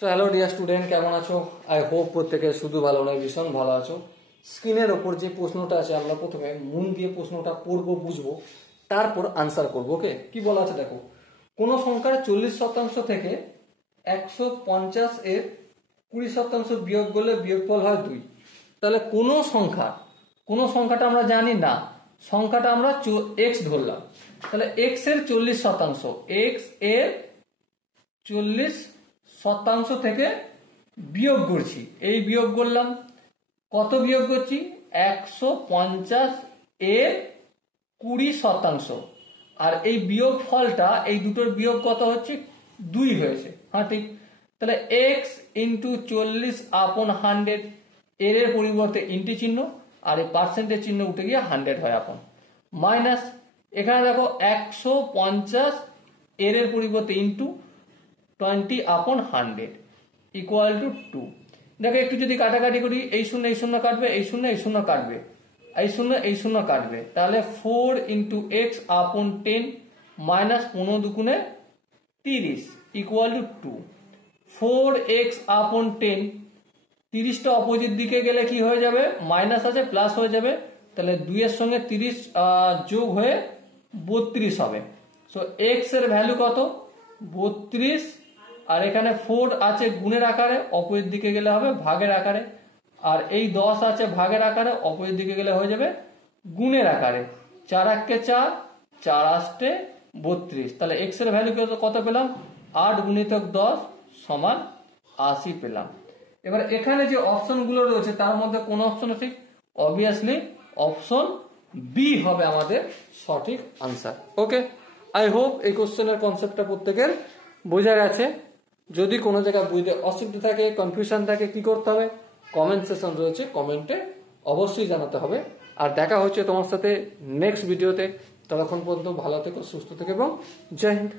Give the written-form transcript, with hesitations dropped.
So hello dear student, কেমন আছো? I hope প্রত্যেকে শুধু ভালো নয়, ভীষণ ভালো আছো। স্ক্রিনের ওপর যে প্রশ্নটা আছে আমরা প্রথমে মন দিয়ে প্রশ্নটা পড়বো, বুঝবো, তারপর আনসার করবো। ওকে, কি বলা আছে দেখো। কোন সংখ্যার 40% থেকে 150 এর 20% বিয়োগ করলে বিয়োগফল হয় 2। তাহলে কোন সংখ্যাটা আমরা জানি না, সংখ্যাটা আমরা এক্স ধরলাম। তাহলে এক্স এর 40%, এক্স এর 40% থেকে বিয়োগ করছি। এই বিয়োগ করলাম, কত বিয়োগ করছি? 150 এর 20%। আর এই বিয়োগ ফলটা, এই দুটোর বিয়োগ কত হচ্ছে? 2 হয়েছে। হ্যাঁ ঠিক। তাহলে এক্স ইন্টু 40/100, এর পরিবর্তে ইন্টু চিহ্ন, আর এই পার্সেন্টের চিহ্ন উঠে গিয়ে 100 হয় আপন। মাইনাস এখানে দেখো 150 এর পরিবর্তে ইন্টু 20/100 ইকুয়াল টু 2। দেখো একটু যদি কাটাকাটি করি, এই শূন্য এই শূন্য কাটবে, এই শূন্য এই শূন্য কাটবে, এই শূন্য এই শূন্য কাটবে। তাহলে 4 ইন্টু এক্স আপন 10 মাইনাস 15 দুগুণে 30 ইকুয়াল টু 2। 4x আপন 10, 30টা অপোজিট দিকে গেলে কি হয়ে যাবে? মাইনাস আছে, প্লাস হয়ে যাবে। তাহলে 2 এর সঙ্গে 30 যোগ হয়ে 32 হবে। সো এক্স এর ভ্যালু কত? 32। আর এখানে 4 আছে গুণের আকারে, অপোজিট দিকে গেলে হবে ভাগের আকারে। আর এই 10 আছে ভাগের আকারে, অপোজিট দিকে গেলে হয়ে যাবে গুণের আকারে। 4 একে 4, 4 আষ্টে 32। তাহলে এক্স এর ভ্যালু কত পেলাম? 8 গুণিতক 10 সমান 80 পেলাম। এবার এখানে যে অপশন গুলো রয়েছে তার মধ্যে কোন অপশন ঠিক? অবভিয়াসলি অপশন বি হবে আমাদের সঠিক আনসার। ওকে, আই হোপ এই কোশ্চেনের কনসেপ্টটা প্রত্যেকের বোঝা গেছে। যদি কোনো জায়গায় বুঝতে অসুবিধা থাকে, কনফিউশন থাকে, কি করতে হবে? কমেন্ট সেকশন রয়েছে, কমেন্টে অবশ্যই জানাতে হবে। আর দেখা হচ্ছে তোমার সাথে নেক্সট ভিডিওতে। ততক্ষণ পর্যন্ত ভালো থেকো, সুস্থ থেকো এবং জয় হিন্দ।